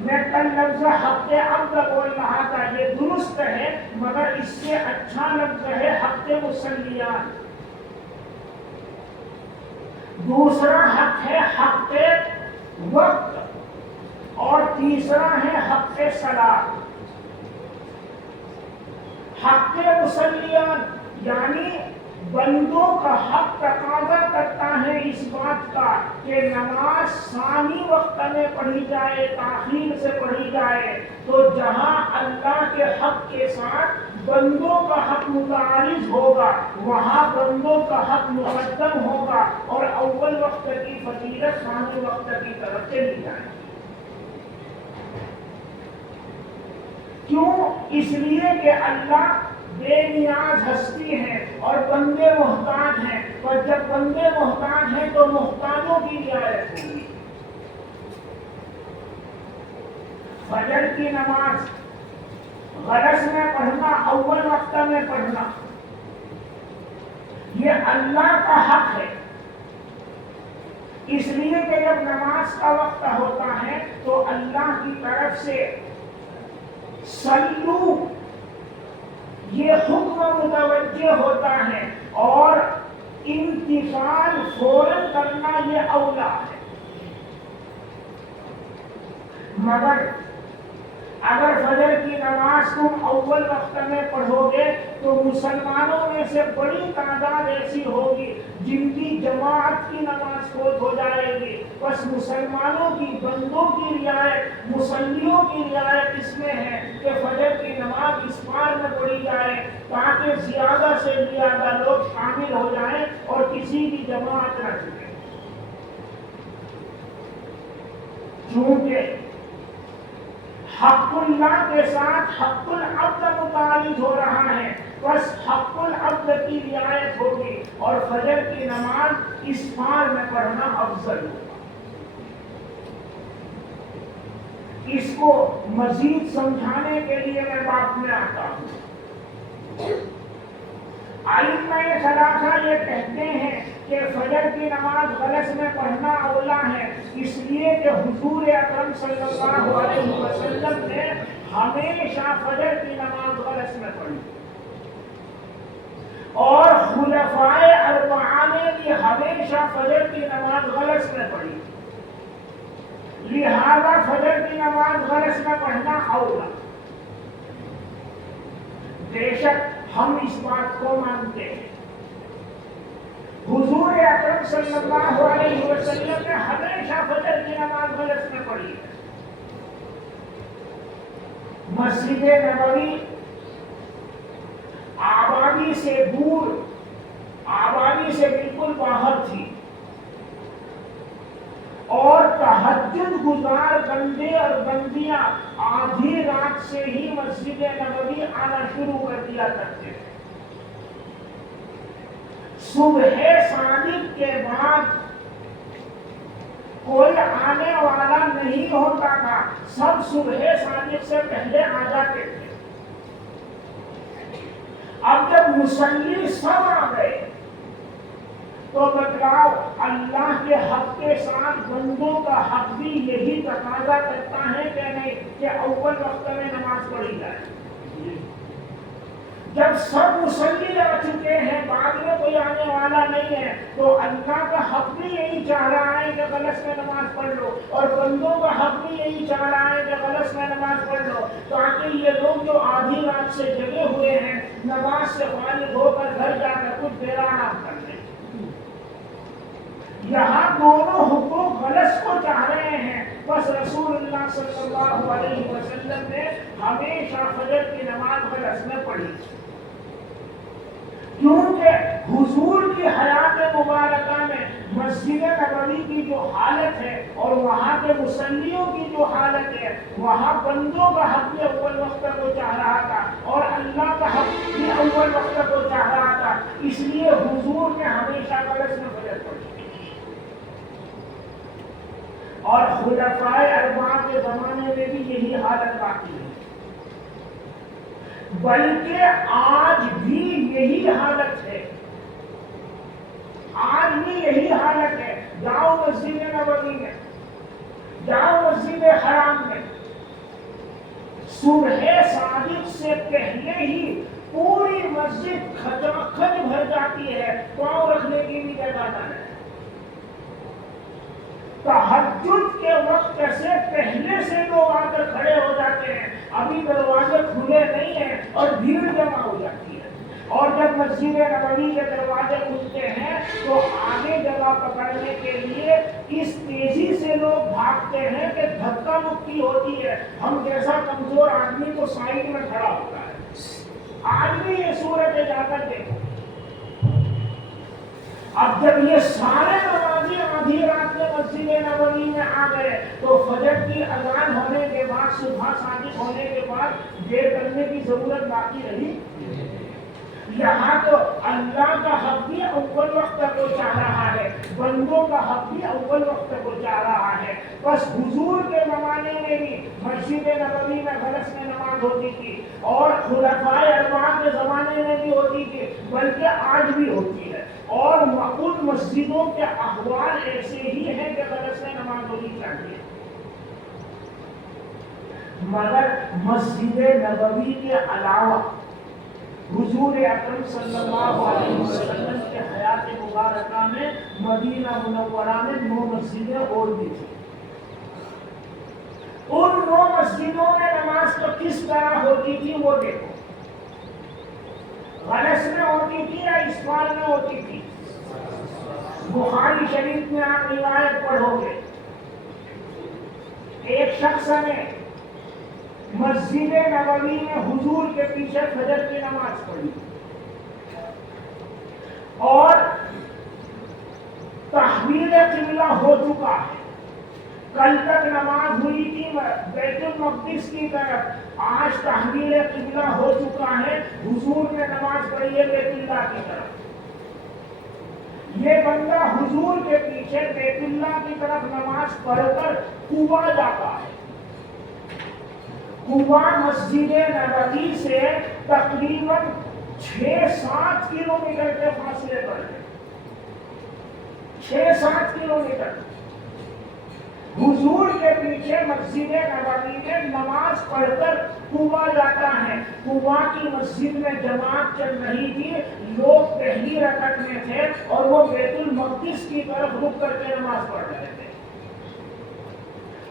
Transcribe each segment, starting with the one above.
میں کل لفظ حق عبد بول رہا تھا، یہ درست ہے، مگر اس سے اچھا لفظ ہے حق مصلیان۔ دوسرا حق ہے حق وقت، اور تیسرا ہے حق صلاۃ۔ حق مصلیان یعنی بندوں کا حق تقاضا کرتا ہے اس بات کا کہ نماز ثانی وقت میں پڑھی جائے، تاخیر سے پڑھی جائے، تو جہاں اللہ کے حق کے ساتھ بندوں کا حق متعارض ہوگا وہاں بندوں کا حق مقدم ہوگا اور اول وقت کی فضیلت ثانی وقت کی طرف چلی جائے۔ کیوں؟ اس لیے کہ اللہ بے نیاز ہستی ہے اور بندے محتاج ہیں، اور جب بندے محتاج ہیں تو محتاجوں کی رعایت ہوگی۔ فجر کی نماز غرض میں پڑھنا، اول وقت میں پڑھنا، یہ اللہ کا حق ہے، اس لیے کہ جب نماز کا وقت ہوتا ہے تو اللہ کی طرف سے صلو یہ حکم متوجہ ہوتا ہے اور امتثال فوراً کرنا یہ اولا ہے۔ مگر اگر فجر کی نماز تم اول وقت میں پڑھو گے تو مسلمانوں میں سے بڑی تعداد ایسی ہوگی جن کی جماعت کی نماز فوت ہو جائے گی، بس مسلمانوں کی، بندوں کی رعایت، مصلیوں کی رعایت اس میں ہے کہ فجر کی نماز اسفار میں پڑھی جائے تاکہ زیادہ سے زیادہ لوگ شامل ہو جائیں اور کسی کی جماعت نہ چھوٹے۔ چونکہ حق اللہ کے ساتھ حق العبد متعارض ہو رہا ہے، بس حق العبد کی رعایت ہوگی اور فجر کی نماز اسفار میں پڑھنا افضل ہوگا۔ اس کو مزید سمجھانے کے لیے میں بات میں آتا ہوں۔ ائمہ ثلاثہ یہ کہتے ہیں کہ فجر کی نماز غلس میں پڑھنا اولا ہے، اس لیے کہ حضور اکرم صلی اللہ علیہ وسلم نے ہمیشہ فجر کی نماز غلس میں پڑھی اور خلفائے اربعہ نے بھی ہمیشہ فجر کی نماز غلس میں پڑھی، لہذا فجر کی نماز غلس میں پڑھنا اولا۔ بے شک ہم اس بات کو مانتے ہیں، حضور اکرم صلی اللہ علیہ وسلم نے ہمیشہ فجر کی نماز غلس میں پڑھی ہے۔ مسجد نبوی آبادی سے دور، آبادی سے بالکل باہر تھی اور تہجد گزار بندے اور بندیاں آدھی رات سے ہی مسجد نبوی آنا شروع کر دیا کرتے تھے۔ صبح صادق کے بعد کوئی آنے والا نہیں ہوتا تھا، سب صبح صادق سے پہلے آ جاتے تھے۔ اب جب مصلی سب آ گئے تو بتلاؤ اللہ کے حق کے ساتھ بندوں کا حق بھی یہی تقاضا کرتا ہے کہ نہیں کہ اول وقت میں نماز پڑھی جائے۔ جب سب مصلی آ چکے ہیں، بعد میں کوئی آنے والا نہیں ہے، تو اللہ کا حق بھی یہی چاہ رہا ہے کہ غلس میں نماز پڑھ لو اور بندوں کا حق بھی یہی چاہ رہا ہے کہ غلس میں نماز پڑھ لو، تاکہ یہ لوگ جو آدھی رات سے جگے ہوئے ہیں نماز سے فارغ ہو کر گھر جا کر کچھ دیر آرام کر لیں۔ یہاں دونوں حقوق غلط کو چاہ رہے ہیں، بس رسول اللہ صلی اللہ علیہ وسلم نے ہمیشہ فجر کی نماز غلط میں پڑھی، کیونکہ حضور کی حیات مبارکہ میں مسجد نبوی کی جو حالت ہے اور وہاں کے مصلیوں کی جو حالت ہے، وہاں بندوں کا حق بھی اول وقت کو چاہ رہا تھا اور اللہ کا حق بھی اول وقت کو چاہ رہا تھا، اس لیے حضور نے ہمیشہ غلط میں فجر پڑھی۔ اور خلفائے اربعہ کے زمانے میں بھی یہی حالت باقی ہے، بلکہ آج بھی یہی حالت ہے، آج بھی یہی حالت ہے۔ جاؤ مسجد نبوی میں، جاؤ مسجد حرام میں، صبح صادق سے پہلے ہی پوری مسجد کھچاکھچ بھر جاتی ہے، پاؤں رکھنے کی بھی جگہ نہ ہے۔ تہجد کے وقت سے پہلے سے لوگ آ کر کھڑے ہو جاتے ہیں، ابھی دروازے کھلے نہیں ہیں اور بھیڑ جمع ہو جاتی ہے، اور جب مسجد نبوی کے دروازے کھلتے ہیں تو آگے جگہ پکڑنے کے لیے اس تیزی سے لوگ بھاگتے ہیں کہ دھکا مکی ہوتی ہے، ہم جیسا کمزور آدمی تو سائڈ میں کھڑا ہوتا ہے۔ آج بھی یہ صورت جا کر دیکھو۔ اب جب یہ سارے نمازی آدھی رات میں مسجد نبوی میں آ گئے تو فجر کی اذان ہونے کے بعد، صبح صادق ہونے کے بعد دیر کرنے کی ضرورت باقی رہی؟ یہاں تو اللہ کا حق بھی اول وقت کو چاہ رہا ہے، بندوں کا حق بھی اول وقت کو چاہ رہا ہے۔ بس حضور کے زمانے میں بھی مسجد نبوی میں غلط میں نماز ہوتی تھی، اور خلفائے اربعہ کے زمانے میں بھی ہوتی تھی، بلکہ آج بھی ہوتی ہے، اور ان مسجدوں کے احوال ایسے ہی ہیں کہ غلط میں نماز ہونی چاہیے۔ مگر مسجد نبوی کے علاوہ حضور اکرم صلی اللہ علیہ وسلم کے حیات مبارکہ میں مدینہ منورہ میں 9 مسجدیں اور بھی تھیں۔ ان 9 مسجدوں میں نماز تو کس طرح ہوتی تھی وہ دیکھو۔ غلس میں ہوتی تھی یا اسفار میں ہوتی تھی؟ بخاری شریف میں آپ روایت پڑھو گے، ایک شخص نے مسجد نبوی میں حضور کے پیچھے فجر کی نماز پڑھی اور تحویل قبلہ ہو چکا ہے۔ کل تک نماز ہوئی تھی بیت المقدس کی طرف، آج تحویل قبلہ ہو چکا ہے، حضور نے نماز پڑھی ہے بیت اللہ کی طرف۔ یہ بندہ حضور کے پیچھے بیت اللہ کی طرف نماز پڑھ کر کوبا جاتا ہے۔ کوبا مسجد نبوی سے تقریباً 6-7 کلومیٹر کے فاصلے پر ہے، 6-7 کلومیٹر۔ حضور کے پیچھے مسجد نبوی میں نماز پڑھ کر کوبا جاتا ہے۔ کوبا کی مسجد میں جماعت چل رہی تھی، لوگ پہلی رکعت میں تھے اور وہ بیت المقدس کی طرف رک کر کے نماز پڑھ رہے تھے۔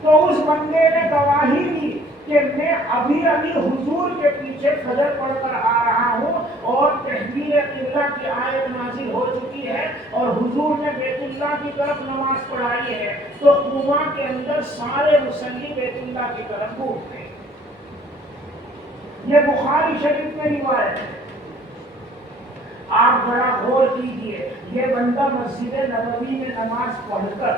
تو اس بندے نے گواہی دی کہ میں ابھی حضور کے پیچھے فجر پڑھ کر آ رہا ہوں اور تحویل قبلہ کی آیت نازل ہو چکی ہے اور حضور نے بیت اللہ کی طرف نماز پڑھائی ہے۔ تو کوبا کے اندر سارے مصلی بیت اللہ کی طرف گھوم گئے۔ یہ بخاری شریف میں روایت ہے۔ آپ ذرا غور کیجئے، یہ بندہ مسجد نبوی میں نماز پڑھ کر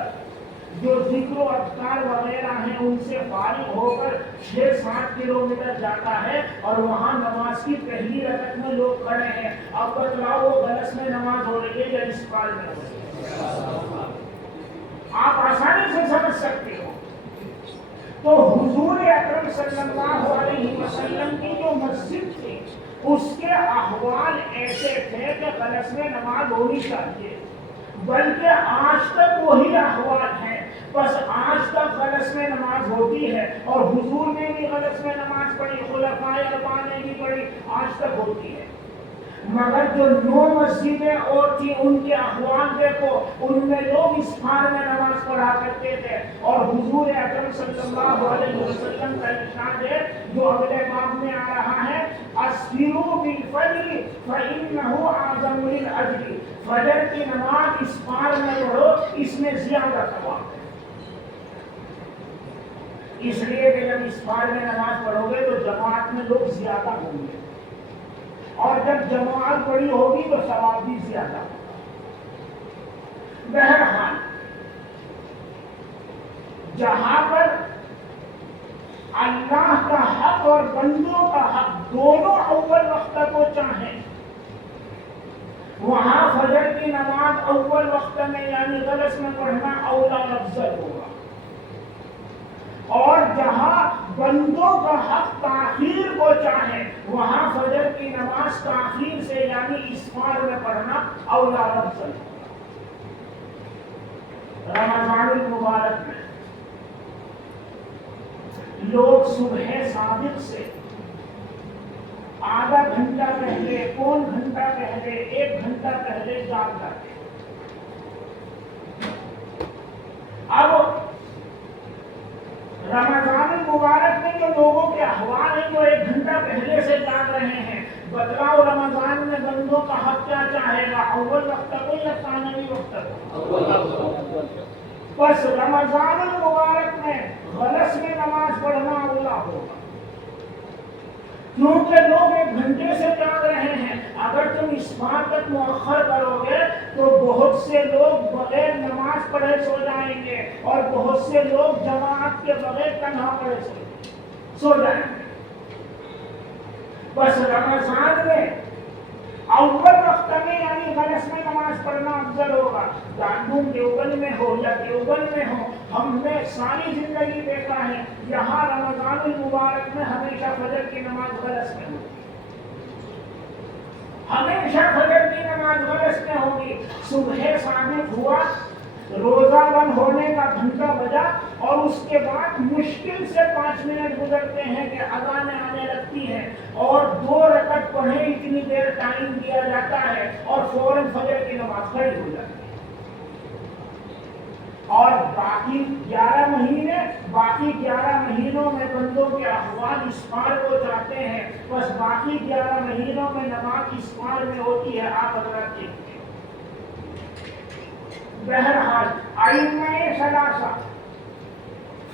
جو ذکر و اذکار وغیرہ ہیں ان سے فارغ ہو کر 6-7 کلومیٹر جاتا ہے اور وہاں نماز کی پہلی رکعت میں لوگ کھڑے ہیں۔ اب بتلاؤ وہ غلط میں نماز ہو رہی ہے یا اسفار میں ہو رہی ہے؟ آپ آسانی سے سمجھ سکتے ہو۔ تو حضور اکرم صلی اللہ علیہ وسلم کی جو مسجد تھی اس کے احوال ایسے تھے کہ غلط میں نماز ہونی چاہیے، بلکہ آج تک وہی احوال ہیں۔ بس آج تک غلط میں نماز ہوتی ہے اور حضور نے بھی غلط میں نماز پڑھی، خلفائے اربعہ نے بھی پڑھی، آج تک ہوتی ہے۔ مگر جو 9 مسجدیں اور تھی ان کے احوال دیکھو، ان میں لوگ اسفار میں نماز پڑھا کرتے تھے، اور حضور اکرم صلی اللہ علیہ وسلم کا ارشاد ہے جو اگلے باب میں آ رہا ہے، اسفروا بالفجر فإنه أعظم للأجر، فجر کی نماز اسفار میں پڑھو، اس میں زیادہ ثواب ہے۔ اس لیے کہ جب اسفار میں نماز پڑھو گے تو جماعت میں لوگ زیادہ ہوں گے، اور جب جماعت بڑی ہوگی تو ثواب بھی زیادہ ہوگا۔ بہرحال جہاں پر اللہ کا حق اور بندوں کا حق دونوں اول وقت کو چاہیں، وہاں فجر کی نماز اول وقت میں یعنی غلط میں پڑھنا اولا افضل ہوگا، اور جہاں بندوں کا حق تاخیر کو چاہے وہاں فجر کی نماز تاخیر سے یعنی اسفار میں پڑھنا اولا افضل ہوگا۔ رمضان المبارک میں لوگ صبح صادق سے آدھا گھنٹہ پہلے، پون گھنٹہ پہلے، 1 گھنٹہ پہلے جاگ جاتے ہیں۔ اب رمضان المبارک میں جو لوگوں کے احوال ہیں جو 1 گھنٹہ پہلے سے جاگ رہے ہیں، بتلاؤ رمضان میں بندوں کا حق کیا چاہے گا؟ اول وقت کو یا ثانوی وقت کو؟ بس رمضان المبارک میں غلس میں نماز پڑھنا اولا ہوگا، کیونکہ لوگ 1 گھنٹے سے جاگ رہے ہیں۔ اگر تم اس بات تک مؤخر کرو گے تو بہت سے لوگ بغیر نماز پڑھے سو جائیں گے، اور بہت سے لوگ جماعت کے بغیر تنہا پڑھے سو جائیں گے۔ بس رمضان میں اول وقت میں یعنی غلس میں نماز پڑھنا افضل ہوگا۔ دارالعلوم دیوبند میں ہو یا دیوبند میں ہو، ہم نے ساری زندگی دیکھا ہے یہاں رمضان المبارک میں ہمیشہ فجر کی نماز غلس میں ہوگی، ہمیشہ فجر کی نماز غلس میں ہوگی۔ صبح صادق ہوا، روزہ بند ہونے کا گھنٹہ بجا، اور اس کے بعد مشکل سے 5 منٹ گزرتے ہیں کہ اذان آنے لگتی ہے، اور 2 رکعت پڑھیں اتنی دیر ٹائم دیا جاتا ہے، اور فوراً فجر کی نماز کھڑی ہو جاتی ہے۔ اور باقی 11 مہینوں میں بندوں کے احوال اس پار کو جاتے ہیں، بس باقی 11 مہینوں میں نماز اس پار میں ہوتی ہے۔ آپ حضرات دیکھتے ہیں۔ بہرحال ائمہ ثلاثہ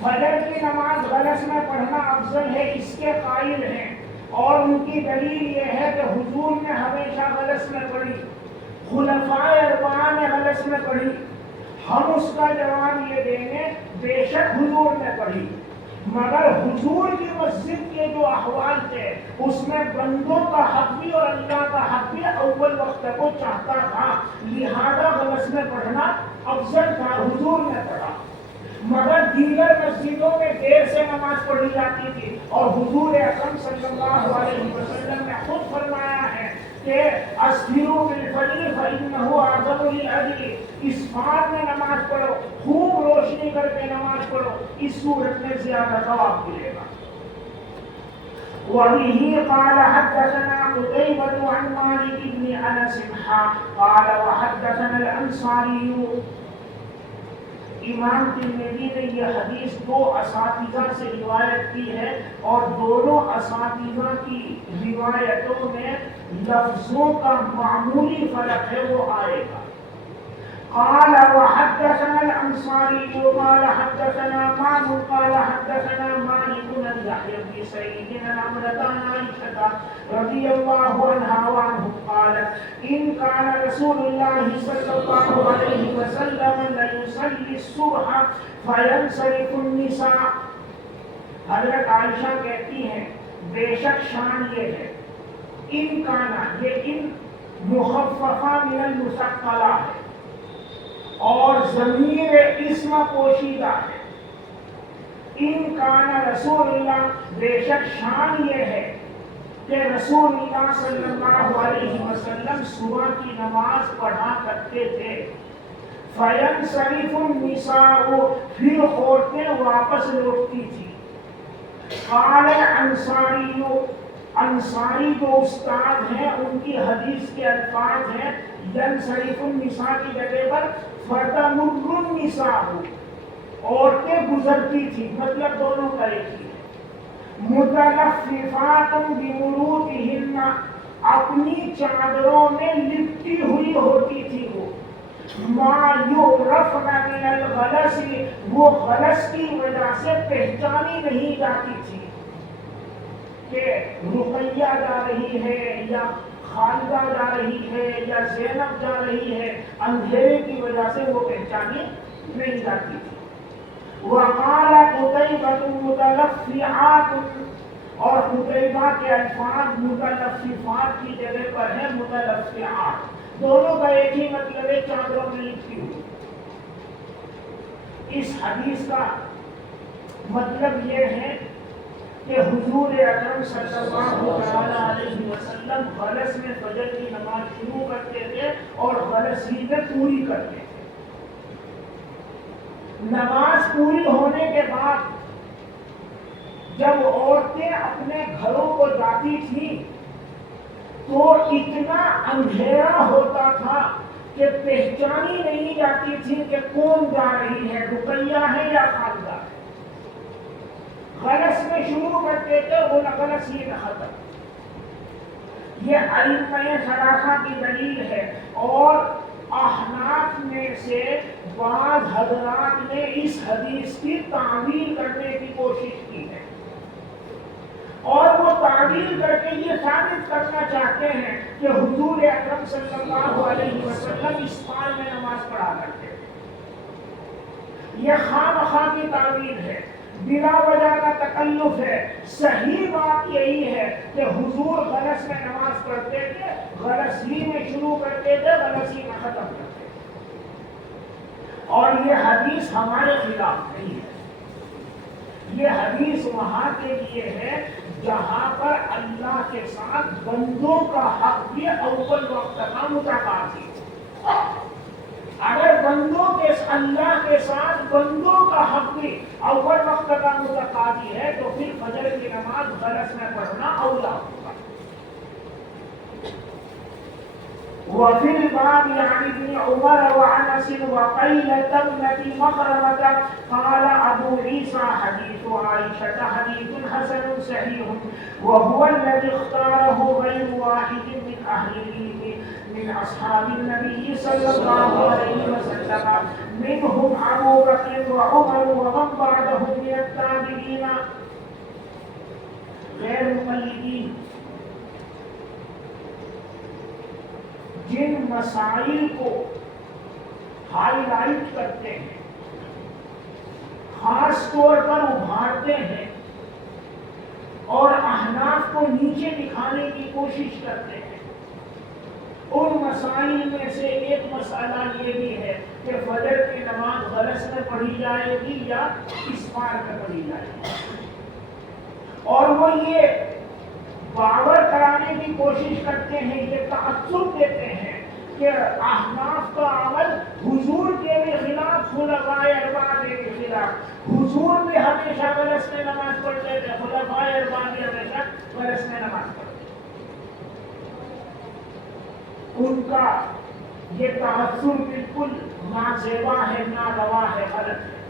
فجر کی نماز غلس میں پڑھنا افضل ہے اس کے قائل ہیں، اور ان کی دلیل یہ ہے کہ حضور نے ہمیشہ غلس میں پڑھی، خلفائے اربعہ نے غلس میں پڑھی۔ ہم اس کا جواب یہ دیں گے بے شک حضور نے پڑھی، مگر حضور کی مسجد کے جو احوال تھے اس میں بندوں کا حق بھی اور اللہ کا حق بھی اول وقت کو چاہتا تھا، لہذا غلس میں پڑھنا افضل تھا، حضور نے پڑھا۔ مگر دیگر مسجدوں میں دیر سے نماز پڑھی جاتی تھی، اور حضور اکرم صلی اللہ علیہ وسلم نے خود فرمایا ہے کہ اسبروا بالفجر فإنه أعظم للأجر، اس بات میں نماز پڑھو، خوب روشنی کر کے نماز پڑھو، اس صورت میں زیادہ ثواب ملے گا۔ وبه قال حدثنا قتيبة عن مالك بن أنس قال وحدثنا الأنصاري۔ امام ترمذی نے یہ حدیث 2 اساتذہ سے روایت کی ہے، اور دونوں اساتذہ کی روایتوں میں لفظوں کا معمولی فرق ہے، وہ آئے گا۔ قال وحدثنا الانصاري قال حدثنا معن قال حدثنا مالك بن يحيى بن سعيد عن عمرو بن عائشة رضي الله عنها وعنه قالت إن كان رسول الله صلى الله عليه وسلم ليصلي الصبح فينصرف النساء۔ حضرت عائشہ کہتی ہیں بے شک شان یہ ہے، ان کانا، یہ ان مخففہ من المثقلہ ہے، اور ضمیر اسم پوشیدہ ہے۔ ان کانا رسول اللہ، بے شک شان یہ ہے کہ رسول اللہ صلی اللہ علیہ وسلم صبح کی نماز پڑھا کرتے تھے۔ فینصرف النساء، پھر عورتیں واپس لوٹتی تھی۔ قال انصاری، انصاری جو استاد ہیں ان کی حدیث کے الفاظ ہیں ینصرف النساء کی جگہ پر فتمر النساء، عورتیں گزرتی تھی، مطلب دونوں کا ایک ہی ہے۔ متلففات بمروطہن، اپنی چادروں میں لپٹی ہوئی ہوتی تھی وہ۔ ما یعرفن من الغلس، وہ غلس کی وجہ سے پہچانی نہیں جاتی تھی کہ رقیہ جا رہی ہے یا خالدہ جا رہی ہے یا زینب جا رہی ہے، اندھیرے کی وجہ سے وہ پہچانی نہیں جاتی تھی۔ وقال قتيبة متلفعات، اور قتیبہ کے الفاظ متلففات کی جگہ پر ہے متلفعات، دونوں کا ایک ہی مطلب ہے، چادروں میں لپٹی ہوئی۔ اس حدیث کا مطلب یہ ہے کہ حضور اکرم صلی اللہ علیہ وسلم غلس میں فجر کی نماز شروع کرتے تھے اور غلس ہی میں پوری کرتے تھے۔ نماز پوری ہونے کے بعد جب عورتیں اپنے گھروں کو جاتی تھیں تو اتنا اندھیرا ہوتا تھا کہ پہچانی نہیں جاتی تھی کہ کون جا رہی ہے، رقیہ ہے یا خالدہ ہے۔ غلس میں شروع کرتے تھے، وہ غلس ہی نہ ختم۔ یہ ائمہ ثلاثہ کی دلیل ہے، اور احناف میں سے بعض حضرات نے اس حدیث کی تعویل کرنے کی کوشش کی ہے، اور وہ تعویل کر کے یہ ثابت کرنا چاہتے ہیں کہ حضور اکرم صلی اللہ علیہ وسلم اس حال میں نماز پڑھا کرتے تھے۔ یہ خواہ مخواہ کی تعویل ہے، بلا وجہ کا تکلف ہے۔ صحیح بات یہی ہے کہ حضور غلس میں نماز پڑھتے تھے، غلس ہی میں شروع کرتے تھے، غلس ہی میں ختم کرتے تھے، اور یہ حدیث ہمارے خلاف نہیں ہے۔ یہ حدیث وہاں کے لیے ہے جہاں پر اللہ کے ساتھ بندوں کا حق بھی اول وقت کا متقاضی ہے۔ اگر بندوں کے اللہ کے ساتھ بندوں کا حق بھی اول وقت کا متقاضی ہے تو پھر فجر کی نماز غلس میں پڑھنا اولا ہوگا۔ وفي الباب عن ابن عمر وعنس وقيلة ابنة مخرمة قال أبو عيسى حديث عائشة حديث حسن صحيح وهو الذي اختاره غير واحد من أهل العلم من أصحاب النبي صلى الله عليه وسلم منهم أبو بكر وعمر ومن بعدهم من التابعين غير مقلدين۔ جن مسائل کو ہائی لائٹ کرتے ہیں، خاص طور پر ابھارتے ہیں اور احناف کو نیچے دکھانے کی کوشش کرتے ہیں، ان مسائل میں سے ایک مسئلہ یہ بھی ہے کہ فجر کی نماز غلس میں پڑھی جائے گی یا اسفار میں پڑھی جائے گی، اور وہ یہ باور کرانے کی کوشش کرتے ہیں، یہ تعصب دیتے ہیں کہ احناف کا عمل حضور کے بھی خلاف، خلفائے اربعہ کے بھی خلاف۔ حضور بھی ہمیشہ غلس میں نماز پڑھتے تھے، خلفائے اربعہ بھی ہمیشہ غلس میں نماز پڑھتے تھے۔ ان کا یہ تعصب بالکل نازیبا ہے، ناروا ہے، غلط ہے۔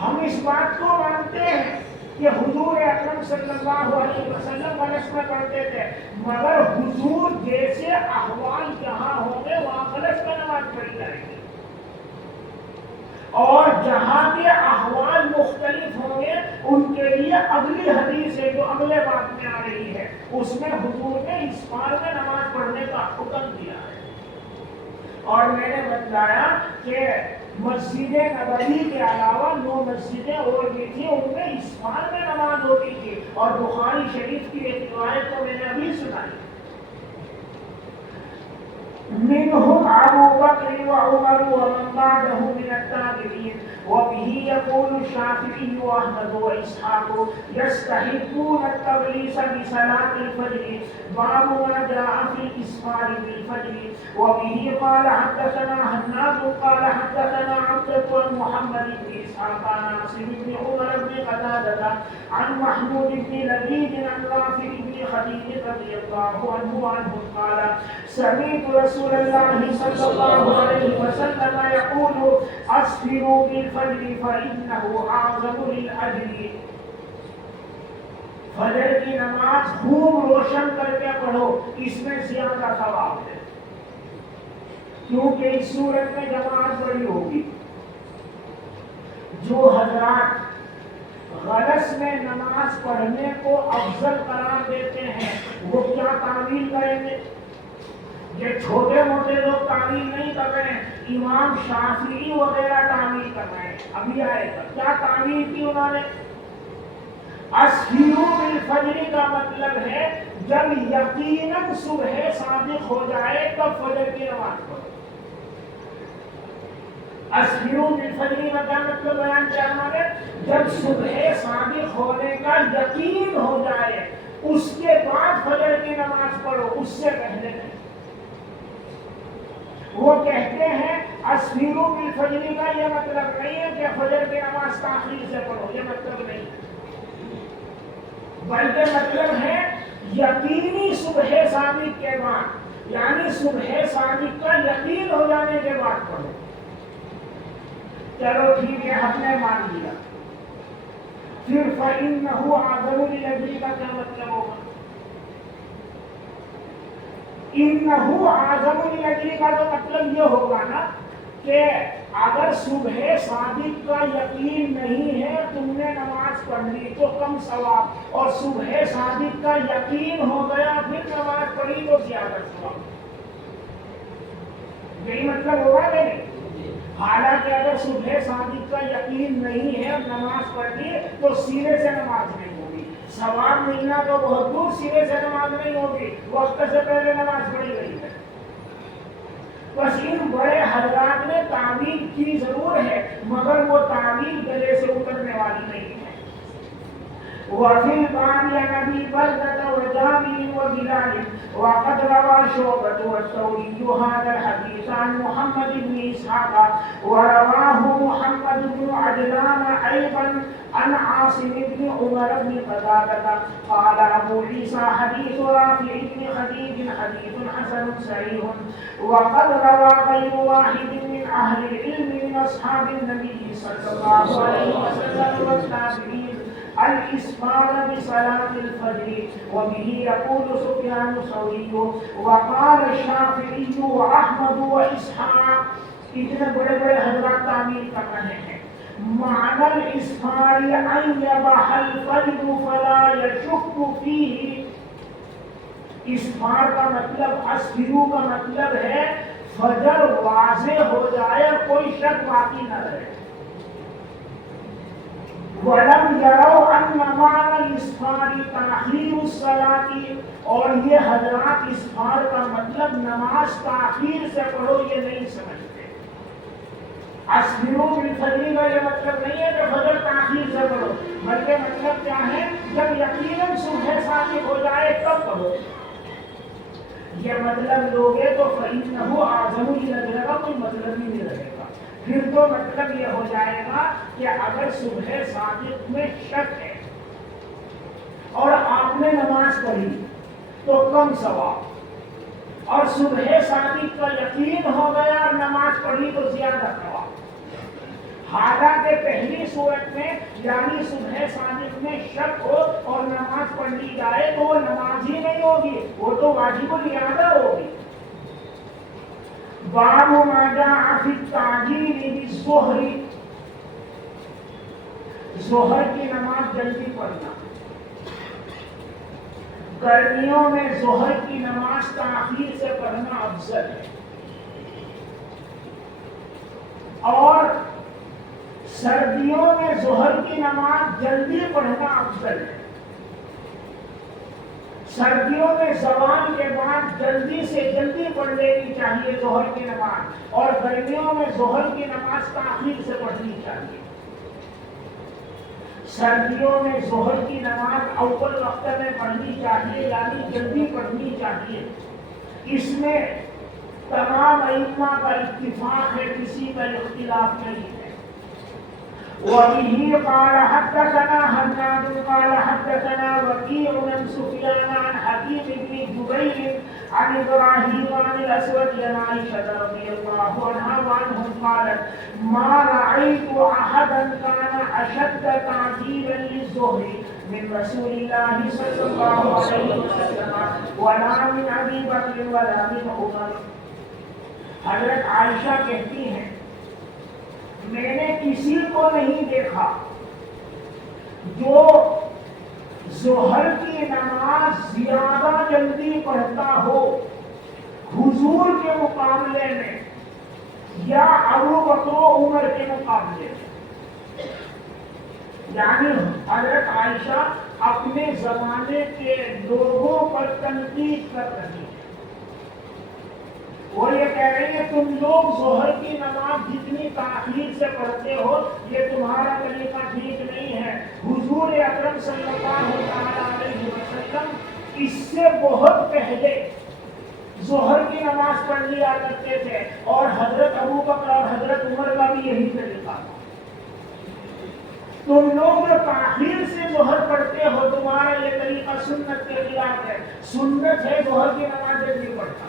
ہم اس بات کو مانتے ہیں کہ حضور اکرم صلی اللہ علیہ وسلم غلس میں پڑھتے تھے، مگر حضور جیسے احوال جہاں ہوں گے وہاں غلس میں نماز پڑھی جائے گی، اور جہاں کے احوال مختلف ہوں گے ان کے لیے اگلی حدیث ہے جو اگلے باب میں آ رہی ہے، اس میں حضور نے اسفار میں نماز پڑھنے کا حکم دیا ہے۔ اور میں نے بتلایا کہ مسجد نبوی کے علاوہ 9 مسجدیں اور بھی تھیں، ان میں اسفار میں نماز ہوتی تھی، اور بخاری شریف کی ایک روایت کو میں نے ابھی سنائی۔ منهم أبو بكر وعمر ومن بعدهم من التابعين وبه يقول الشافعي وأحمد وإسحاق يستحبون التغليس بصلاة الفجر باب ما جاء في الإسفار بالفجر وبه قال حدثنا هناد قال حدثنا عبدة عن محمد بن إسحاق عن عاصم بن عمر بن قتادة عن محمود بن لبيد عن رافع بن خديج رضي الله عنه قال سمعت رسول الله صلى الله عليه وسلم يقول أسفروا بالفجر فإنه أعظم للأجر۔ فجر کی نماز خوب روشن کر کے پڑھو، اس میں زیادہ ثواب ہے، کیونکہ اس صورت میں جماعت بڑی ہوگی۔ جو حضرات غلس میں نماز پڑھنے کو افضل قرار دیتے ہیں وہ کیا تعویل کریں گے؟ یہ چھوٹے موٹے لوگ تعویل نہیں کر رہے ہیں، امام شافعی وغیرہ تعویل کر رہے ہیں، ابھی آئے گا کیا تعویل کی انہوں نے۔ اسفروا بالفجر کا مطلب ہے جب یقیناً صبح صادق ہو جائے تب فجر کی نماز پڑھو۔ اسفروا بالفجر کا کیا مطلب بیان کیا انہوں نے؟ جب صبح صادق ہونے کا یقین ہو جائے اس کے بعد فجر کی نماز پڑھو، اس سے پہلے نہیں۔ وہ کہتے ہیں اسفروا بالفجر کا یہ مطلب نہیں ہے کہ فجر کی نماز تاخیر سے پڑھو، یہ مطلب نہیں ہے۔ بلکہ مطلب ہے یقینی صبح صادق کے بعد، یعنی صبح صادق کا یقین ہو جانے کے بعد پڑھو۔ چلو ٹھیک ہے، ہم نے مان لیا۔ پھر فَإِنَّهُ أَعْظَمُ لِلَّذِينَ کا کیا مطلب ہوگا؟ إِنَّهُ أَعْظَمُ لِلَّذِينَ کا تو مطلب یہ ہوگا نا کہ اگر صبح صادق کا یقین نہیں ہے، تم نے نماز پڑھ لی تو کم ثواب، اور صبح صادق کا یقین ہو گیا پھر نماز پڑھی تو زیادہ ثواب۔ یہی مطلب ہوگا نہیں؟ حالانکہ اگر صبح صادق کا یقین نہیں ہے اور نماز پڑھ لی تو سینے سے نماز نہیں ہوگی، ثواب ملنا تو بہت دور، سینے سے نماز نہیں ہوگی، وقت سے پہلے نماز پڑھی گئی ہے۔ بس ان بڑے حضرات نے تعویل کی ضرور ہے، مگر وہ تعویل گلے سے اترنے والی نہیں ہے۔ وفي الباب عن ابي بردة وجابر وبلال وقد روى شعبة والثوري هذا الحديث عن محمد بن اسحاق ورواه محمد بن عجلان ايضا عن عاصم بن عمر بن قتادة قال ابو عيسى حديث رافع بن خديج حديث حسن صحيح وقد روى غير واحد من اهل العلم من اصحاب النبي صلى الله عليه وسلم والتابعين الإسفار بصلاة الفجر وبه يقول سفيان الثوري وقال الشافعي وأحمد وإسحاق۔ اتنے بڑے بڑے حضرات تعمیل کر رہے ہیں۔ معنی الإسفار أن يبح الفجر فلا يشك فيه۔ اسفار کا مطلب، اسفرو کا مطلب ہے فجر واضح ہو جائے، کوئی شک باقی نہ رہے۔ وَلَمْ يَرَوْا أَنَّ مَعْنَى الْإِسْفَارِ تَأْخِيرُ الصَّلَاةِ، اور یہ حضرات اسفار کا مطلب نماز تاخیر سے پڑھو یہ نہیں سمجھتے۔ اسفروا بالفجر کا یہ مطلب نہیں ہے کہ فجر تاخیر سے پڑھو، بلکہ مطلب کیا ہے، جب یقیناً صبح صادق ہو جائے تب پڑھو۔ یہ مطلب لوگے تو فَإِنَّهُ أَعْظَمُ لِلَّذِينَ کا کوئی مطلب ہی نہیں رہے گا۔ پھر تو مطلب یہ ہو جائے گا کہ اگر صبح صادق میں شک ہے اور آپ نے نماز پڑھی تو کم ثواب، اور صبح صادق کا یقین ہو گیا اور نماز پڑھی تو زیادہ ثواب۔ حالانکہ پہلی صورت میں یعنی صبح صادق میں شک ہو اور نماز پڑھ لی جائے تو وہ نماز ہی نہیں ہوگی، وہ تو واجب الاعادہ ہوگی۔ باب ما جاء فی التعجیل بالظہر، ظہر کی نماز جلدی پڑھنا۔ گرمیوں میں ظہر کی نماز تاخیر سے پڑھنا افضل ہے، اور سردیوں میں ظہر کی نماز جلدی پڑھنا افضل ہے۔ سردیوں میں زوال کے بعد جلدی سے جلدی پڑھ لینی چاہیے ظہر کی نماز، اور گرمیوں میں ظہر کی نماز تاخیر سے پڑھنی چاہیے۔ سردیوں میں ظہر کی نماز اول وقت میں پڑھنی چاہیے، یعنی جلدی پڑھنی چاہیے۔ اس میں تمام ائمہ کا اتفاق ہے، کسی کا اختلاف نہیں ہے۔ وبه قال حدثنا حناد قال حدثنا وكيع عن سفيان عن حكيم بن جبير عن ابراهيم عن الاسود عن عائشة رضي الله عنها وعنهم قالت ما رأيت احدا كان اشد تعجيلا للظهر من رسول الله صلى الله عليه وسلم ولا من ابي بكر ولا من عمر۔ حضرت عائشہ کہتی ہیں میں نے کسی کو نہیں دیکھا جو ظہر کی نماز زیادہ جلدی پڑھتا ہو حضور کے مقابلے میں یا ابو بکر و عمر کے مقابلے میں۔ یعنی حضرت عائشہ اپنے زمانے کے لوگوں پر تنقید کر رہی ہے۔ وہ یہ کہہ رہے ہیں تم لوگ ظہر کی نماز جتنی تاخیر سے پڑھتے ہو یہ تمہارا طریقہ ٹھیک نہیں ہے۔ حضور اکرم صلی اللہ علیہ وسلم اس سے بہت پہلے ظہر کی نماز پڑھ لیا کرتے تھے، اور حضرت ابو بکر اور حضرت عمر کا بھی یہی طریقہ تھا۔ تم لوگ جو تاخیر سے ظہر پڑھتے ہو تمہارا یہ طریقہ سنت کے خلاف ہے. سنت ہے ظہر کی نماز جلدی پڑھنا.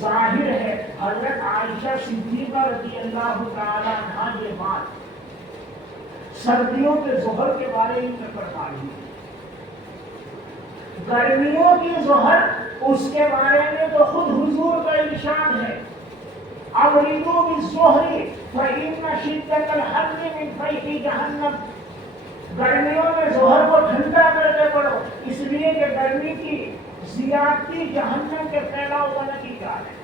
ظاہر ہے حضرت عائشہ صدیقہ رضی اللہ تعالی عنہا یہ بات سردیوں کے ظہر کے بارے میں فرما رہی ہے. گرمیوں کی ظہر اس کے بارے میں تو خود حضور کا ارشاد ہے. ابردوا بالظہر فإن شدۃ الحر من فیح جہنم. گرمیوں میں ظہر کو ٹھنڈا کر کے پڑھو اس لیے کہ گرمی کی زیادتی جہنم کے پھیلاؤ ہونے کی جا ہے.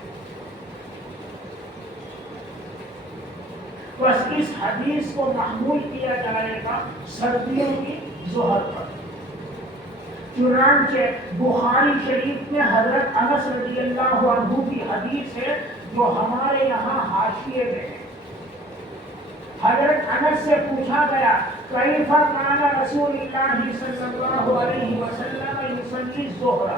بس اس حدیث کو محمول کیا جائے گا سردیوں کی ظہر پر. چنانچہ بخاری شریف میں حضرت انس رضی اللہ عنہ کی حدیث ہے جو ہمارے یہاں حاشیے میں ہے. حضرت انس سے پوچھا گیا کیف کان رسول اللہ صلی اللہ علیہ وسلم یصلی الظہر.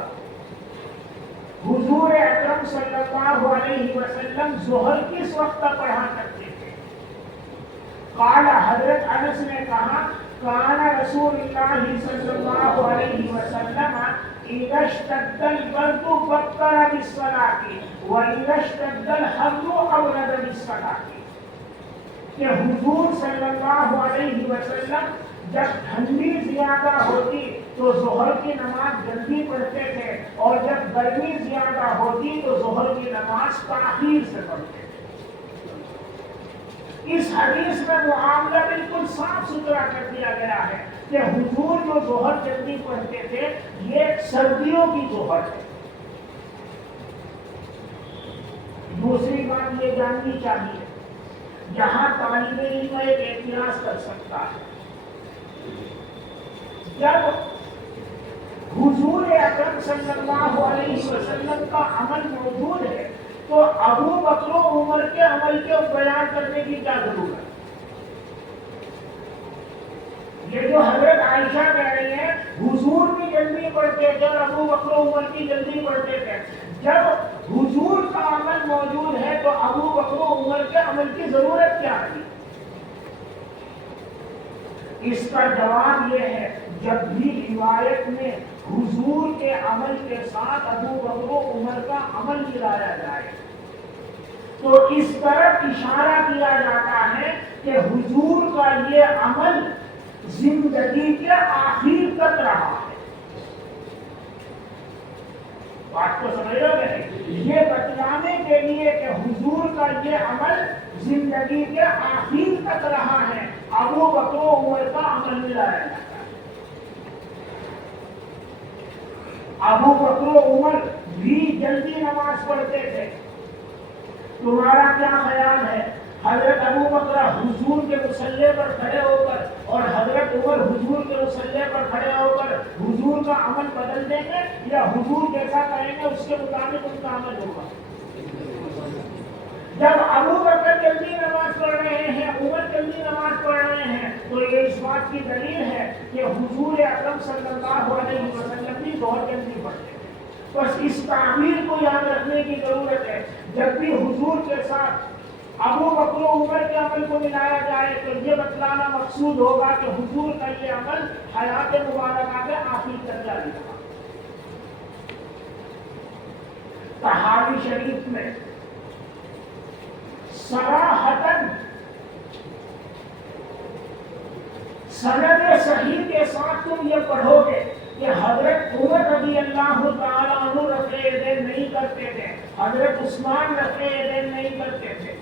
حضور اکرم صلی اللہ علیہ وسلم ظہر کس وقت پڑھا کرتے تھے؟ قال حضرت انس نے کہا کان رسول اللہ صلی اللہ علیہ وسلم اذا اشتد البرد بکر بالصلاة واذا اشتد الحر اورد بالصلاة. کہ حضور صلی اللہ علیہ وسلم جب ٹھنڈی زیادہ ہوتی تو ظہر کی نماز جلدی پڑھتے تھے اور جب گرمی زیادہ ہوتی تو ظہر کی نماز تاخیر سے پڑھتے تھے. اس حدیث میں معاملہ بالکل صاف ستھرا کر دیا گیا ہے کہ حضور جو ظہر جلدی پڑھتے تھے یہ سردیوں کی ظہر ہے. دوسری بات یہ جاننی چاہیے جہاں طالب علم ایک اعتراض کر سکتا ہے. جب حضور اکرم صلی اللہ علیہ وسلم کا عمل موجود ہے تو ابو بکر و عمر کے عمل کے بیان کرنے کی کیا ضرورت ہے؟ یہ جو حضرت عائشہ کہہ رہی ہیں حضور بھی جلدی پڑھتے تھے اور ابو بکر و عمر بھی جلدی پڑھتے تھے. جب حضور کا عمل موجود ہے تو ابو بکر و عمر کے عمل کی ضرورت کیا ہے؟ اس کا جواب یہ ہے جب بھی روایت میں حضور کے عمل کے ساتھ ابو بکر و عمر کا عمل ملایا جائے تو اس طرف اشارہ کیا جاتا ہے کہ حضور کا یہ عمل زندگی کے آخر تک رہا ہے. بات کو سمجھ رہے ہیں؟ یہ بتلانے کے لیے کہ حضور کا یہ عمل زندگی کے آخر تک رہا ہے ابو بکر و عمر کا عمل ملایا جاتا ہے. ابو بکر و عمر بھی جلدی نماز پڑھتے تھے. تمہارا کیا خیال ہے حضرت ابو بکر حضور کے مصلی پر کھڑے ہو کر اور حضرت عمر حضور کے مصلی پر کھڑے ہو کر حضور کا عمل بدل دیں گے یا حضور جیسا کریں گے اس کے مطابق ان کا عمل ہوگا؟ جب ابو بکر جلدی نماز پڑھ رہے ہیں عمر جلدی نماز پڑھ رہے ہیں تو یہ اس بات کی دلیل ہے کہ حضور اکرم صلی اللہ علیہ وسلم بھی بہت جلدی پڑھتے ہیں. بس اس تعبیر کو یاد رکھنے کی ضرورت ہے. جب بھی حضور کے ساتھ ابو بکر و عمر کے عمل کو ملایا جائے تو یہ بتلانا مقصود ہوگا کہ حضور کا یہ عمل حیات مبارکہ کے آخر تک جاری رہا. طحاوی شریف میں صراحتاً سند صحیح کے ساتھ تم یہ پڑھو گے کہ حضرت عمر رضی اللہ تعالیٰ عنہ رفع یدین نہیں کرتے تھے, حضرت عثمان رفع یدین نہیں کرتے تھے.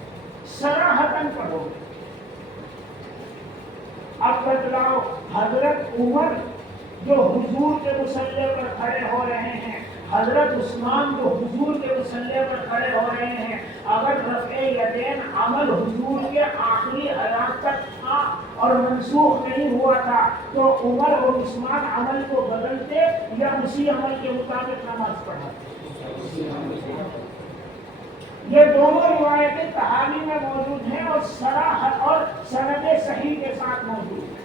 صراحتاً پڑھو گے. اب بتلاؤ حضرت عمر جو حضور کے مصلی پر کھڑے ہو رہے ہیں, حضرت عثمان جو حضور کے مصلی پر کھڑے ہو رہے ہیں, اگر رفع یدین عمل حضور کے آخری حیات تک تھا اور منسوخ نہیں ہوا تھا تو عمر اور عثمان عمل کو بدلتے یا اسی عمل کے مطابق نماز پڑھاتے؟ یہ دونوں روایتیں طحاوی میں موجود ہیں اور صراحت اور سند صحیح کے ساتھ موجود ہیں.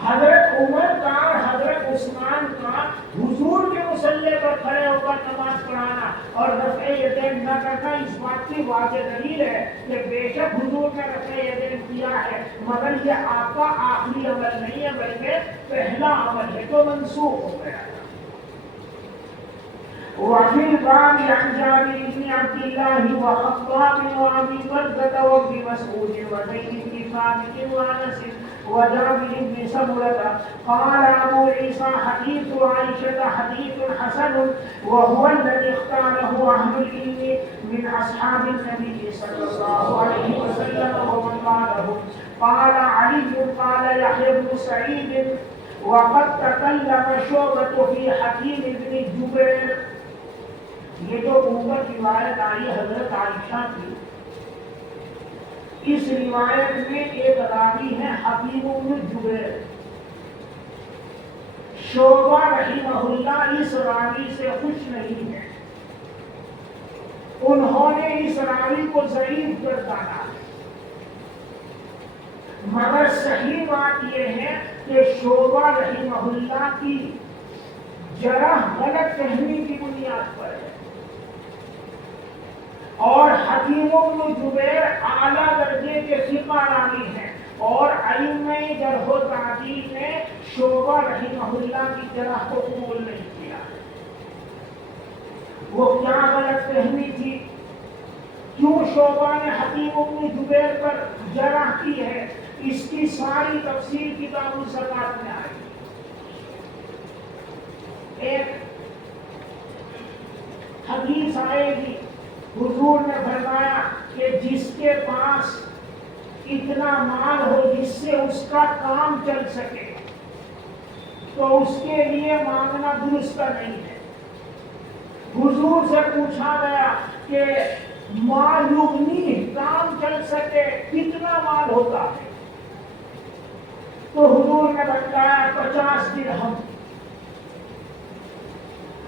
حضرت عمر کا اور حضرت عثمان کا حضور کے مصلی پر کھڑے ہو کر نماز پڑھانا اور رفع یدین نہ کرنا اس بات کی واضح دلیل ہے کہ بے شک حضور نے رفع یدین کیا ہے مگر یہ آپ کا آخری عمل نہیں ہے بلکہ پہلا عمل ہے جو منسوخ ہو گیا تھا۔ وفي الباب عن جابر بن عبد الله وخطاب وابي برزة وابن مسعود وزيد بن ثابت وانس وجابر بن سمرة قال ابو عيسى حديث عائشة حديث حسن وهو الذي اختاره اهل العلم من اصحاب النبي صلى الله عليه وسلم ومن بعده. قال علي قال يحيى بن سعيد وقد تكلم شعبة في حكيم بن جبير. یہ جو اوپر روایت آئی حضرت عائشہ کی، اس روایت میں ایک راوی ہے حکیم بن جبیر. شعبہ رحمہ اللہ اس راوی سے خوش نہیں ہے، انہوں نے اس راوی کو ضعیف کر ڈالا. مگر صحیح بات یہ ہے کہ شعبہ رحمہ اللہ کی جرح غلط فہمی کی بنیاد پر ہے، اور حکیم بن جبیر اعلیٰ درجے کے ثقہ راوی ہیں، اور ائمہ جرح و تعدیل نے شعبہ رحمہ اللہ کی جرح کو قبول نہیں کیا. وہ کیا غلط فہمی تھی، کیوں شعبہ نے حکیم بن جبیر پر جرح کی ہے، اس کی ساری تفصیل کتاب الزکات میں آئی. ایک حدیث آئے گی، حضور نے فرمایا کہ جس کے پاس اتنا مال ہو جس سے اس کا کام چل سکے تو اس کے لیے مانگنا درست نہیں ہے. حضور سے پوچھا گیا کہ مال یغنی، کام چل سکے، کتنا مال ہوتا ہے؟ تو حضور نے بتایا 50 درہم.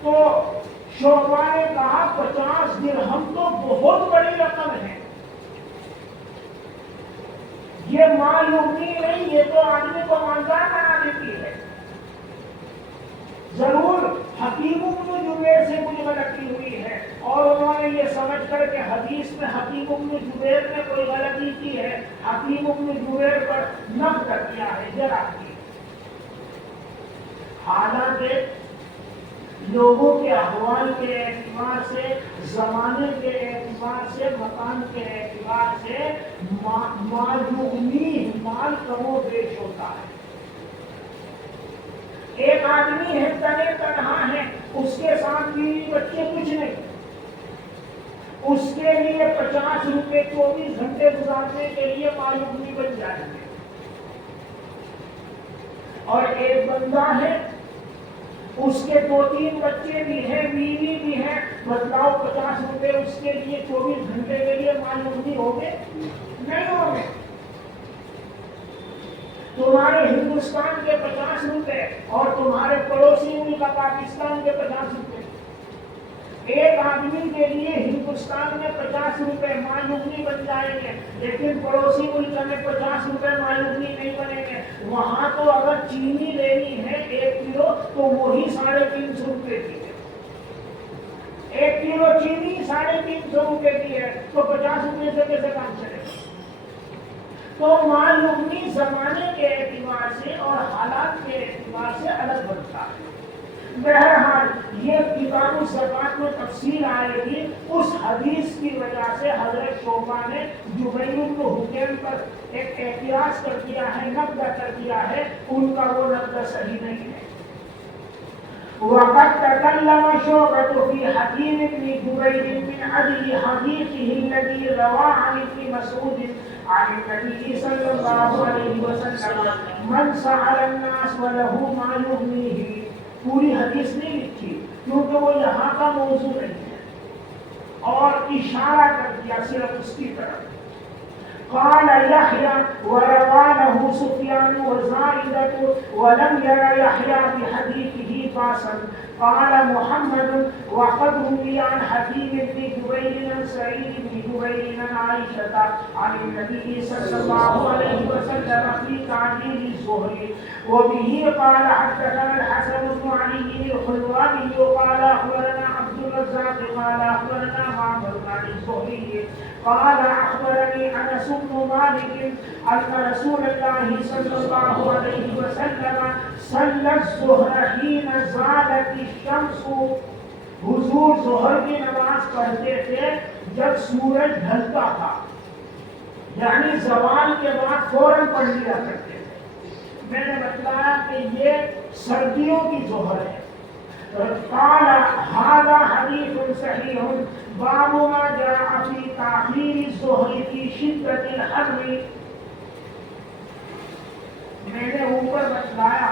تو شعبہ نے کہا 50 درہم تو بہت بڑی رقم ہے، یہ مال یغنی نہیں، یہ تو آدمی کو مالدار بنا دیتی ہے. ضرور حکیم بن جبیر سے کچھ غلطی ہوئی ہے، اور انہوں نے یہ سمجھ کر کہ حدیث میں حکیم بن جبیر نے کوئی غلطی کی ہے، حکیم بن جبیر پر نقد کیا ہے، جرح کی. حالانکہ لوگوں کے احوال کے اعتبار سے، زمانے کے اعتبار سے، مکان کے اعتبار سے مال یغنی، مال کم و بیش ہوتا ہے. ایک آدمی ہے تنے تنہا ہے، اس کے ساتھ بیوی بچے کچھ نہیں، اس کے لیے 50 روپے 24 گھنٹے گزارنے کے لیے مال یغنی بن جائیں گے. اور ایک بندہ ہے، اس کے 2-3 بچے بھی ہیں، بیوی بھی ہے، بتلاؤ 50 روپے اس کے لیے 24 گھنٹے کے لیے مال یغنی ہو گئے؟ نہیں ہو گئے. تمہارے ہندوستان کے 50 روپے اور تمہارے پڑوسی ملک پاکستان کے 50 روپے، ایک آدمی کے لیے ہندوستان میں 50 روپے مال یغنی بن جائیں گے، لیکن پڑوسی ملک میں 50 روپے مال یغنی نہیں بنیں گے. وہاں تو اگر چینی لینی ہے 1 کلو تو وہی 350 روپے کی ہے. 1 کلو چینی 350 روپے کی ہے، تو 50 روپے سے کیسے کام چلے گا؟ تو مال یغنی زمانے کے اعتبار سے اور حالات کے اعتبار سے الگ بنتا ہے. بہرحال یہ کتاب الزکات میں تفصیل آئے گی. اس حدیث کی وجہ سے حضرت شعبہ نے جبیر بن حکیم پر ایک اعتراض کر دیا ہے، نقد کر دیا ہے، ان کا وہ نقد صحیح نہیں ہے. وقد تكلم شعبة في حكيم بن جبير من أجل حديثه الذي روى عن ابن مسعود عن النبي صلى الله عليه وسلم من سأل الناس وله ما يغنيه. پوری حدیث نہیں لکھی کیونکہ وہ یہاں کا موضوع نہیں ہے، اور اشارہ کر دیا صرف اس کی طرف. قال يحيى وروى له سفيان وزائدة ولم ير يحيى بحديثه باسا. قال محمد وقد روي عن حكيم بن جبير عن سعيد بن جبير عن عائشة عن النبي صلى الله عليه وسلم في تعجيل الظهر وبه قال حدثنا الحسن بن علي الحلواني قال أخبرنا عبد الرزاق قال أخبرنا معمر عن الزهري قال أخبرني أنس بن مالك أن رسول الله صلى الله عليه وسلم صلى الظهر حين زالت الشمس. حضور ظہر کی نماز پڑھتے تھے جب سورج ڈھلتا تھا، یعنی زوال کے بعد فوراً پڑھ لیا کرتے تھے. میں نے بتلایا کہ یہ سردیوں کی ظہر ہے. قال هذا حديث صحيح باب ما جاء في تأخير الظهر في شدة الحر. میں نے اوپر بتلایا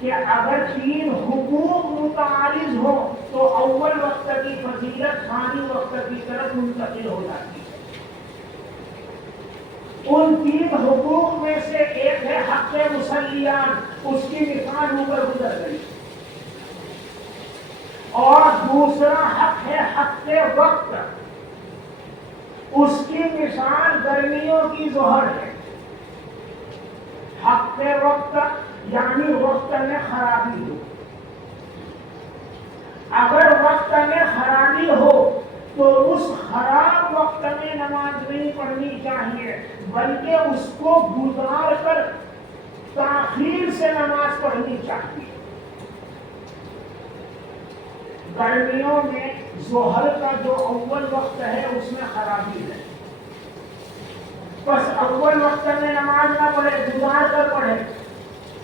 کہ اگر تین حقوق متعارض ہو تو اول وقت کی فضیلت ثانی وقت کی طرف منتقل ہو جاتی ہے. ان تین حقوق میں سے ایک ہے حق مصلیان، اس کی مثال اوپر گزر گئی، اور دوسرا حق ہے حق وقت، اس کی مثال گرمیوں کی ظہر ہے. حق وقت یعنی وقت میں خرابی ہو. اگر وقت میں خرابی ہو تو اس خراب وقت میں نماز نہیں پڑھنی چاہیے، بلکہ اس کو گزار کر تاخیر سے نماز پڑھنی چاہیے. گرمیوں میں ظہر کا جو اول وقت ہے اس میں خرابی ہے، بس اول وقت میں نماز نہ پڑھے، گزار کر پڑھے.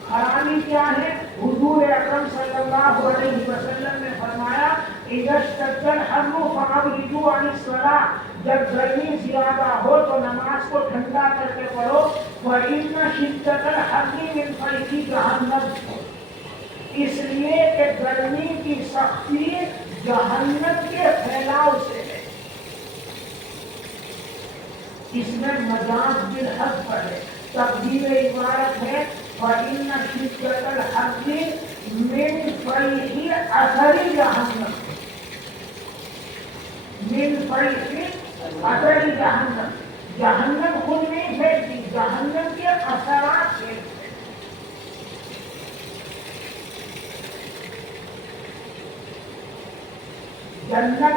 خرابی کیا ہے؟ حضور اکرم صلی اللہ علیہ وسلم نے فرمایا اذا اشتد الحر فابردوا عن الصلاۃ، جب گرمی زیادہ ہو تو نماز کو ٹھنڈا کر کے پڑھو. فإن شدة الحر من فیح جہنم، اس لیے کہ گرمی کی سختی جہنم کے پھیلاؤ سے ہے. اس میں مجاز بالحذف ہے، تقدیر عبارت ہے فإن شدة الحر من فیح اثر جہنم، من فیح اثر جہنم. جہنم خود نہیں پھیلتی، جہنم کے اثرات پھیلتے. جنت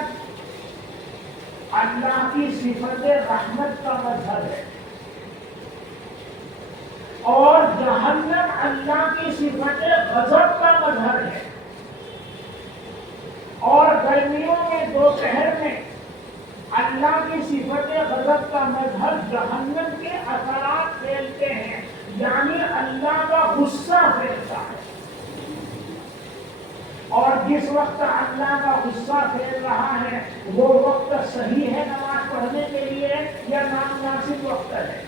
اللہ کی صفت رحمت کا مظہر ہے، اور جہنم اللہ کی صفت غضب کا مظہر ہے. اور گرمیوں میں دوپہر میں اللہ کی صفت غضب کا مظہر جہنم کے اثرات پھیلتے ہیں، یعنی اللہ کا غصہ پھیلتا ہے. اور جس وقت اللہ کا غصہ پھیل رہا ہے وہ وقت صحیح ہے نماز پڑھنے کے لیے یا نامناسب وقت ہے؟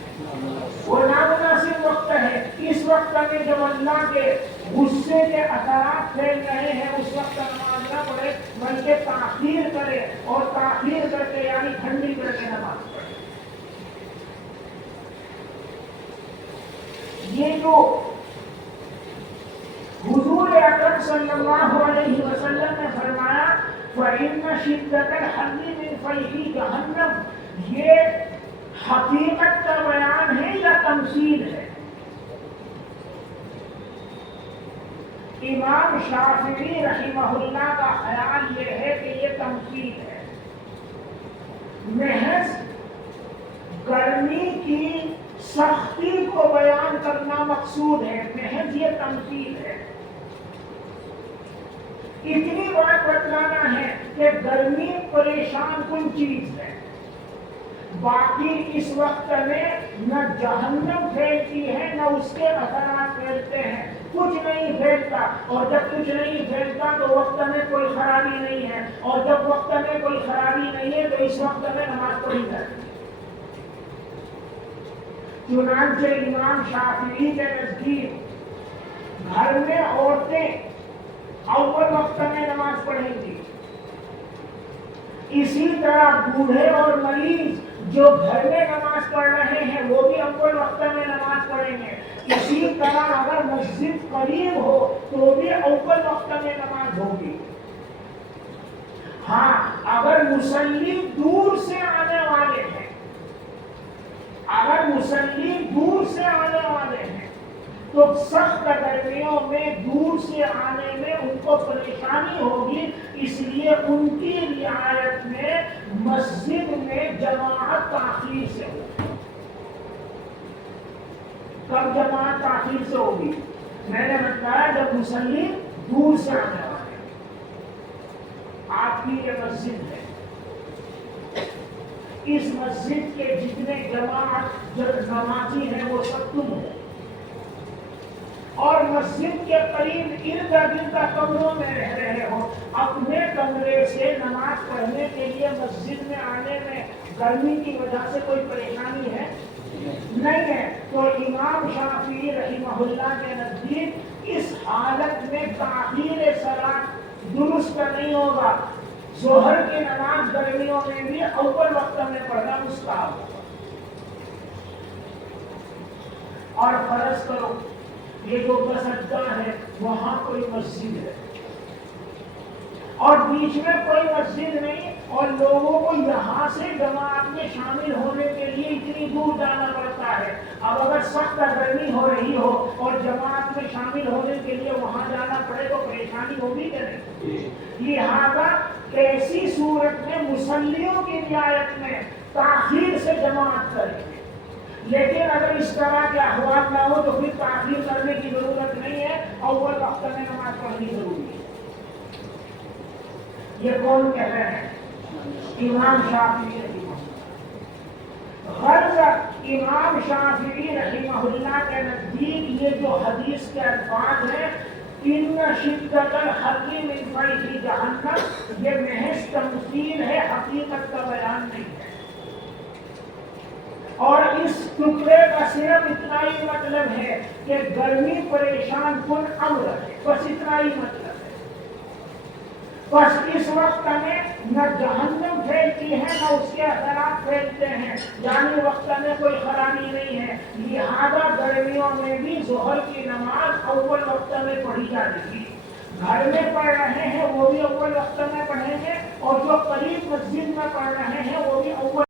وہ نامناسب وقت ہے. اس وقت میں جب اللہ کے غصے کے اثرات پھیل رہے ہیں اس وقت نماز نہ پڑھے، بلکہ تاخیر کرے، اور تاخیر کر کے یعنی ٹھنڈی کر کے نماز پڑھے. یہ جو حضور اکرم صلی اللہ علیہ وسلم نے فرمایا فإن شدة الحر من فیح جہنم، یہ حقیقت کا بیان ہے یا تمثیل ہے؟ امام شافعی رحمہ اللہ کا خیال یہ ہے کہ یہ تمثیل ہے. محض گرمی کی سختی کو بیان کرنا مقصود ہے، محض یہ تمثیل ہے. اتنی بات بتلانا ہے کہ گرمی پریشان کن چیز ہے، باقی اس وقت میں نہ جہنم پھیلتی ہے نہ اس کے اثرات پھیلتے ہیں، کچھ نہیں پھیلتا. اور جب کچھ نہیں پھیلتا تو وقت میں کوئی خرابی نہیں ہے، اور جب وقت میں کوئی خرابی نہیں ہے تو اس وقت میں نماز پڑھی جاتی ہے. چنانچہ امام شافعی کے نزدیک گھر میں عورتیں اول وقت میں نماز پڑھیں گی، اسی طرح بوڑھے اور مریض جو گھر میں نماز پڑھ رہے ہیں وہ بھی اول وقت میں نماز پڑھیں گے. اسی طرح اگر مسجد قریب ہو تو بھی اول وقت میں نماز ہوگی. ہاں اگر مصلی دور سے آنے والے ہیں، اگر مصلی دور سے آنے والے ہیں تو تو سخت گرمیوں میں دور سے آنے میں ان کو پریشانی ہوگی، اس لیے ان کی رعایت میں مسجد میں جماعت تاخیر سے ہوگی۔ کب جماعت تاخیر سے ہوگی؟ میں نے بتایا جب مصلی دور سے آنے والے، آپ کی یہ مسجد ہے، اس مسجد کے جتنے جماعت نمازی ہیں وہ سب تم ہو، اور مسجد کے قریب ارد گرد کمروں میں رہ رہے ہو، اپنے کمرے سے نماز پڑھنے کے لیے مسجد میں آنے میں گرمی کی وجہ سے کوئی پریشانی ہے؟ نہیں ہے۔ تو امام شافعی رحمہ اللہ کے نزدیک اس حالت میں تاخیر صلاۃ درست نہیں ہوگا۔ ظہر کی نماز گرمیوں میں بھی اول وقت میں پڑھنا مستحب ہوگا۔ اور فرض کرو یہ جو بس اڈا ہے وہاں کوئی مسجد ہے اور بیچ میں کوئی مسجد نہیں، اور لوگوں کو یہاں سے جماعت میں شامل ہونے کے لیے اتنی دور جانا پڑتا ہے۔ اب اگر سخت گرمی ہو رہی ہو اور جماعت میں شامل ہونے کے لیے وہاں جانا پڑے تو پریشانی ہوگی کہ نہیں؟ لہذا ایسی صورت میں مصلیوں کی رعایت میں تاخیر سے جماعت کریں گے، لیکن اگر اس طرح کے احوال نہ ہو تو پھر تاخیر کرنے کی ضرورت نہیں ہے، اول وقت میں نماز پڑھنی ضروری ہے۔ یہ کون کہہ رہے ہیں؟ امام شافعی رحمہ اللہ۔ غرض امام شافعی رحمہ اللہ کے نزدیک یہ جو حدیث کے الفاظ ہیں ان شدت الحر من فیح جہنم، یہ محض تمثیل ہے، حقیقت کا بیان نہیں ہے۔ اور اس ٹکڑے کا صرف اتنا ہی مطلب ہے کہ گرمی پریشان کن امر ہے، بس اتنا ہی مطلب ہے۔ بس اس وقت میں نہ جہنم پھیلتی ہے نہ اس کے اثرات پھیلتے ہیں، یعنی وقت میں کوئی خرابی نہیں ہے، لہذا گرمیوں میں بھی ظہر کی نماز اول وقت میں پڑھی جائے گی۔ گھر میں پڑھ رہے ہیں وہ بھی اول وقت میں پڑھیں گے، اور جو قریب مسجد میں پڑھ رہے ہیں وہ بھی اول